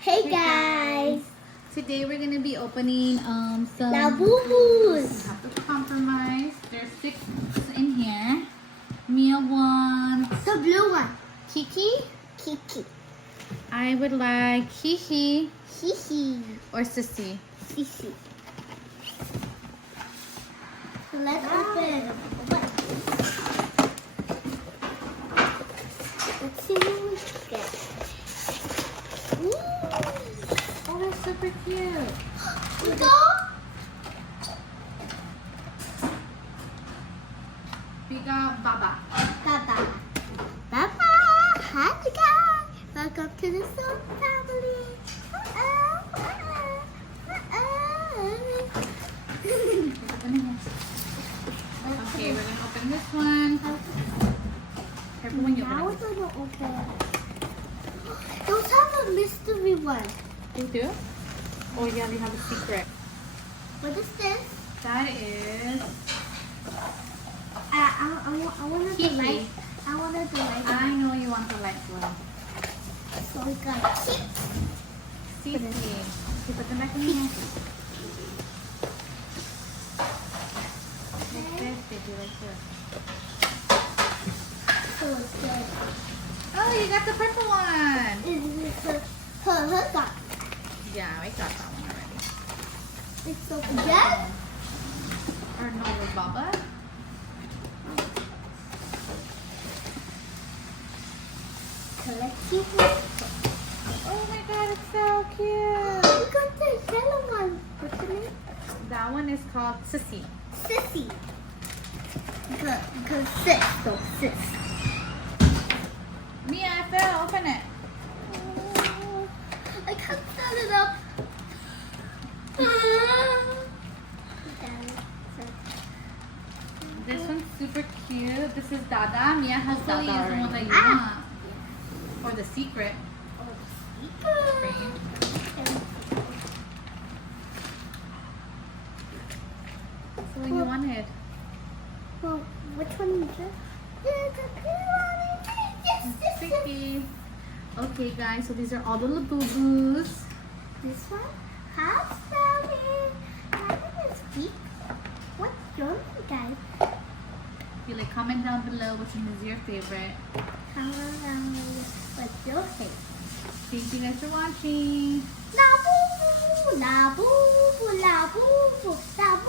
Hey guys! Today we're gonna be opening some Labubus! We have to compromise. There's 6 in here. Mia wants The blue one. Kiki. Kiki. I would like Hihi Hihi. or Sissy. Sissy. So let's open. Let's see what we get. Oh, they're super cute. We go. We got Baba. Baba. Baba. Hi guys. Welcome to the Soul family. Okay, we're gonna open this one. Careful when you Now open we're gonna open. Those have a mystery one. it. They do? Oh yeah, they have a secret. What is this? That is I wanted to Kiki. like. I wanted to like. I know you want the light one. So we got Sissy. Okay, put them back in the hand. Like this, they do like this. so good. Oh, you got the purple one. Is this her got? Yeah, we got that one already. It's so good. Yes. Or no, with Baba. Collective. Oh my god, it's so cute. We got the yellow one. What's the name? That one is called Sissy. Sissy. Because sis. So sis. Mia, I fell. Open it. I can't set it up. This one's super cute. This is Dada. Mia has Hopefully Dada it's the already. one that you want. Or the secret. So you wanted. Well, which one is it? Yes, this one. Sticky. Okay, guys. So these are all the Labubus. This one? How's Sally? My name is Geek. What's your name, guys? If you like, comment down below which one is your favorite. Comment down below what's your favorite. Thank you guys for watching. Labubu, labubu, labubu, labubu.